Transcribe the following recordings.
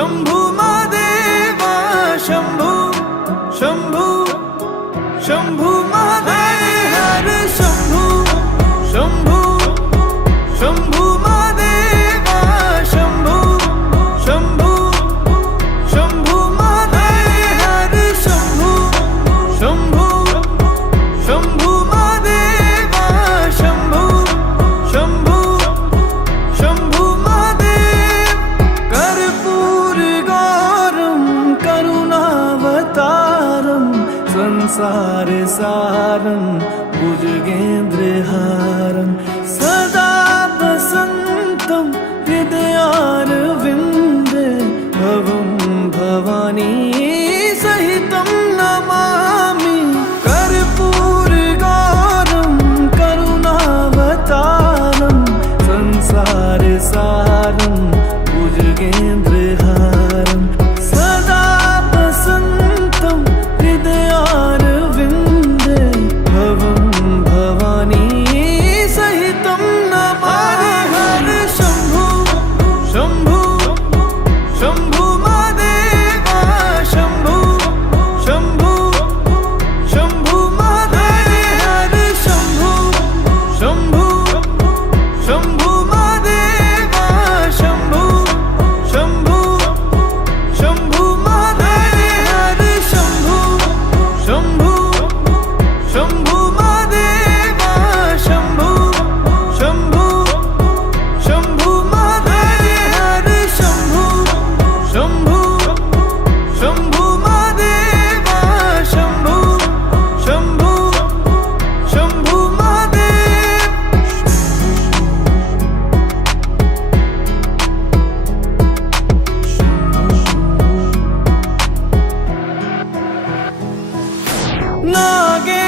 शंभू महादेवा शंभू शंभू शंभू महादेव हर शंभू शंभू शंभू महादेवा शंभू शंभू शंभू महादेव हर शंभू शंभू शंभू महादेवा शंभू शंभू शंभू महादेव कर्पूर गौरम करुणावतारम संसार सारम भुजगेन्द्रहारम सदा वसन्तं हृदयारविन्दे भवं भवानी सहितं नमामि कर्पूर गौरम करुणावतारम संसार सारम भुजगेन्द्रहारम सदा वसन्तं हृदयारविन्दे भवं भवानी सहितं नमामि हर शंभू शंभू शंभू महादेवा शंभू शंभू शंभू महादेव हर शंभू शंभू शंभू महादेवा शंभू शंभू शंभू महादेव हर शंभू शंभू शंभू महादेवा शंभू शंभू शंभू महादेव हर शंभू शंभू शंभू महादेवा शंभू शंभू शंभू महादेव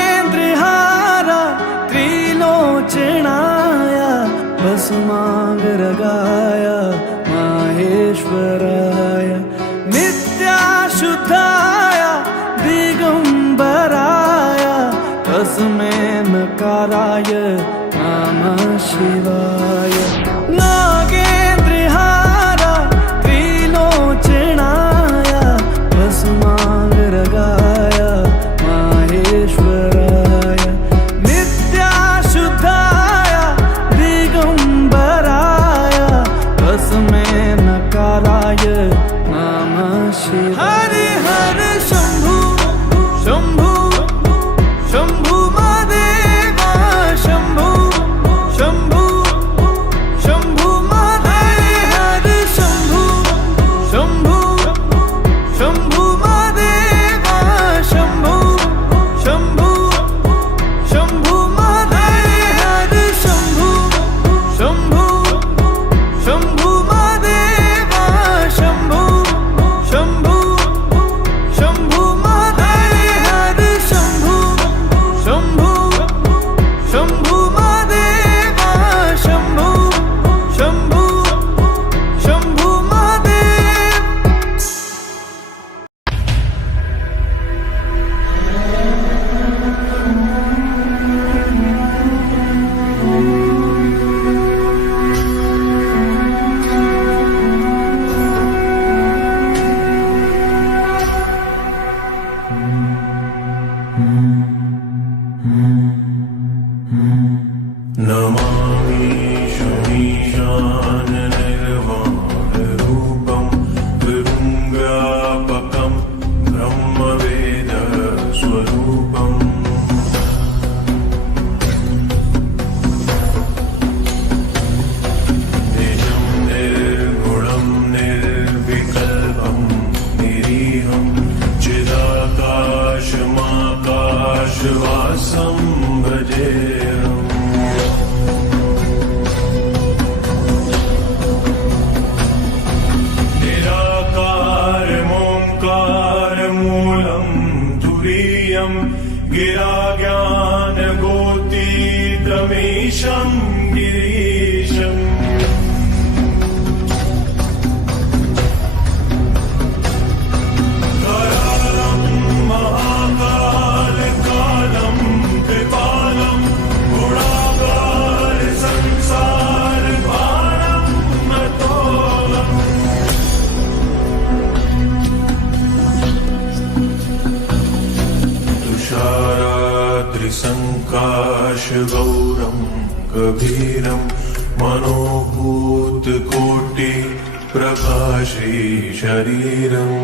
नागेन्द्रहारा त्रिलोचनाय भस्मांगरगाय माहेश्वराय नित्याशुद्धाय दिगंबराय तस्मै नकाराय नमः शिवाय नागेन्द्रहारा त्रिलोचनाय भस्मांगरगाय माहेश्वराय नित्याशुद्धाय दिगंबराय तस्मै नकाराय नमः शिवाय हरि हर शंभू शंभू शंभू महादेवा शंभू शंभू शंभू महादेव हर शंभू शंभू शंभू महादेवा शंभू शंभू शंभू महादेव हर शंभू शंभू शंभू महादेवा शंभू शंभू शंभू महादेव हर शंभू शंभू शंभू महादेवा शंभू शंभू शंभू महादेव नमामि शमीशाननिर्वाणरूपं विभुङ्गापकं ब्रह्मवेदस्वरूपम् निजं निर्गुणं निर्विकल्पं निरीहं चिदाकाशमाकाशवासं भजेऽहम् निराकारमोङ्कारमूलं तुरीयं गिराज्ञानगोतीतमीशं गिरीशम् करालं महाकालकालं कृपालं गुणागार संसार भारं नतोलम् आकाशगौरं कबीरं मनोभूतकोटि प्रभाश्री शरीरम्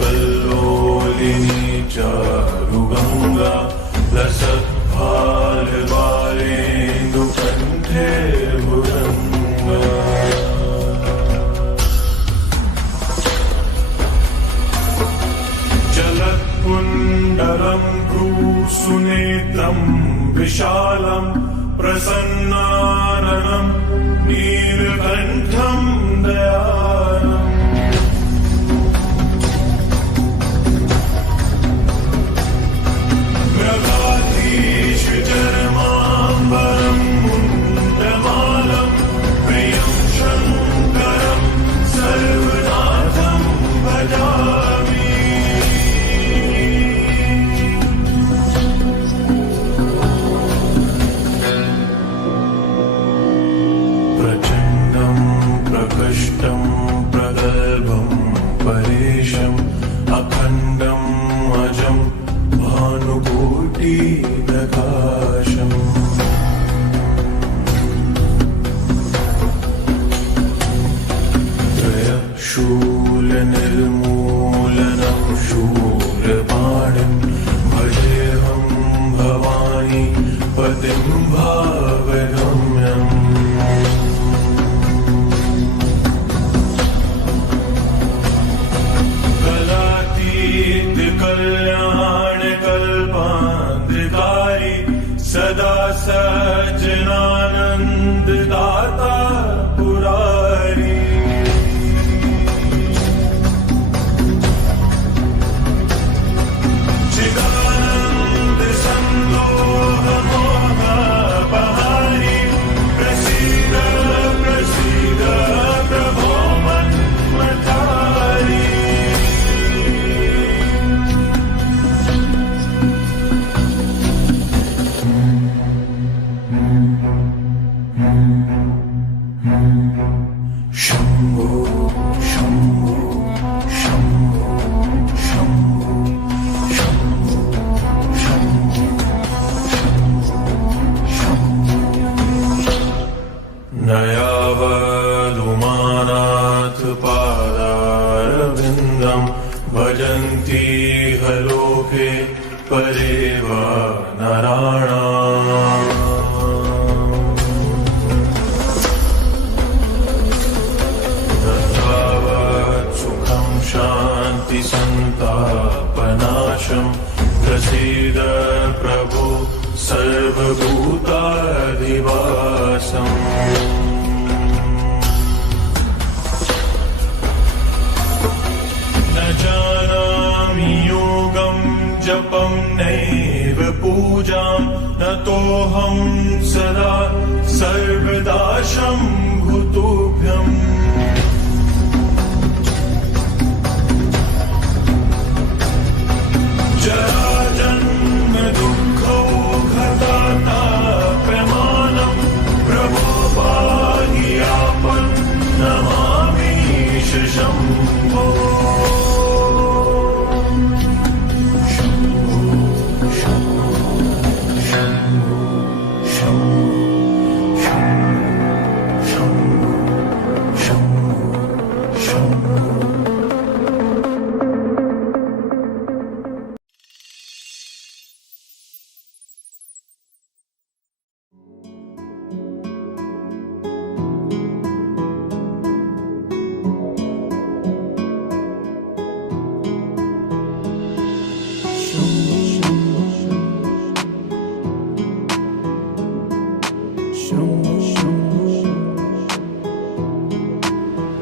कल्लोलिनी चारुगङ्गा लसत्फालबालेन्दुकण्ठे भुजङ्गा जलत्कुण्डलं भ्रूसुनेत्रं विशालं प्रसन्नाननं नीलकण्ठं दयालम् चरमाम्बरं मुण्डमालं प्रियं शङ्करं सर्वनाथं भजामि प्रचण्डं प्रकष्टं प्रगल्भं परेशम् अखण्डम् अजं भानुकोटिप्रकाशम् त्रयशूलनिर्मूलनं शूलपाणिं भजेऽहं भवानी पतिं भावगम्यम् कलातीत कल्याण कल्पान्धकारी सदा सज्जनानन्द दाता पुरारी चिदानन्द सन्दोह मोहपहारी प्रसीद प्रसीद प्रभो मन्मथारी शम्भो शम्भो शम्भो शम्भो शम्भो शम्भो नयावदुमानाथ पादारविन्दं भजन्ति हलोके परेव नराणाम् शान्ति सन्तापनाशं प्रसीद प्रभो सर्वभूताधिवासम् न जानामि योगं जपं नैव पूजां नतोऽहं सदा सर्वदा शम्भुतुभ्यम् जराजन्म दुःखौघतापमानं प्रभो पाहि आपन् नमामीश शम्भो शम्भो शम्भो शम्भो शम्भो शम्भो शम्भो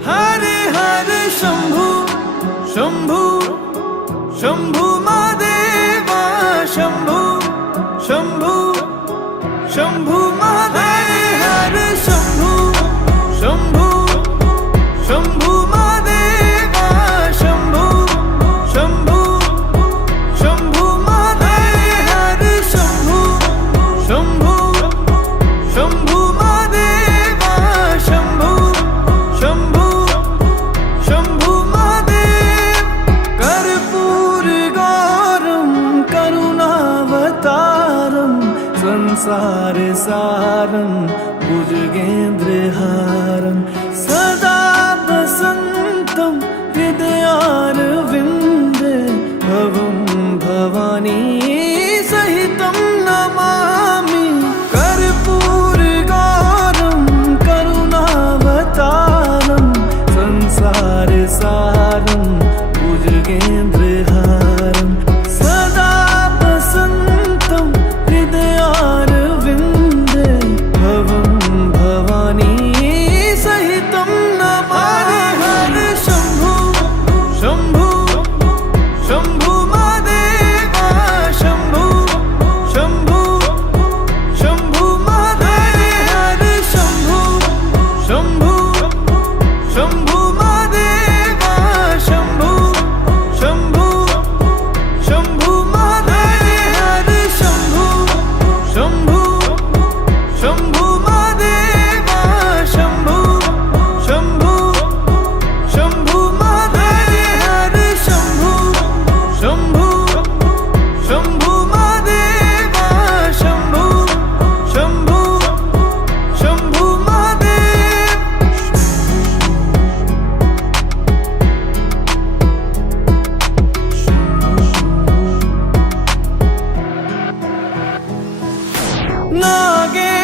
हरे हरे शंभु शंभु शंभु महादेवा शंभु शंभु शंभु महादेव हरे शंभु शंभु शंभु महादेवा शंभु शंभु शंभु महादेव हरे शंभु शंभु शंभु महादेवा शंभु शंभु शंभु सारं भुजगेन्द्रहारं सदा वसन्तं हृदयारविन्दे भवं भवानी सहितं नमामि कर्पूरगौरं करुणावतारं संसारसारं भुजगेन्द्रहारं सदा वसन्तं हृदयारविन्दे भवं भवानी सहितं नमामि हर शम्भु शम्भु शम्भु महादेवा शम्भु शम्भु शम्भु महादेव हर शम्भु शम्भु शम्भु महादेवा शम्भु शम्भु शम्भु महादेव हर शम्भु शम्भु शम्भु महादेवा शम्भु शम्भु शम्भु महादेव हर शम्भु शम्भु शम्भु महादेवा शम्भु शम्भु शम्भु महादेव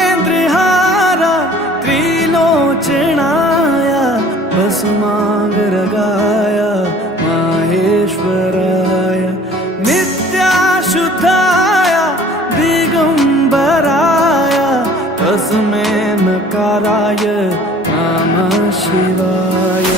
नागेन्द्रहारा त्रिलोचनाय भस्मांगरगाय माहेश्वराय नित्याशुद्धाय दिगंबराय तस्मै नकाराय नमः शिवाय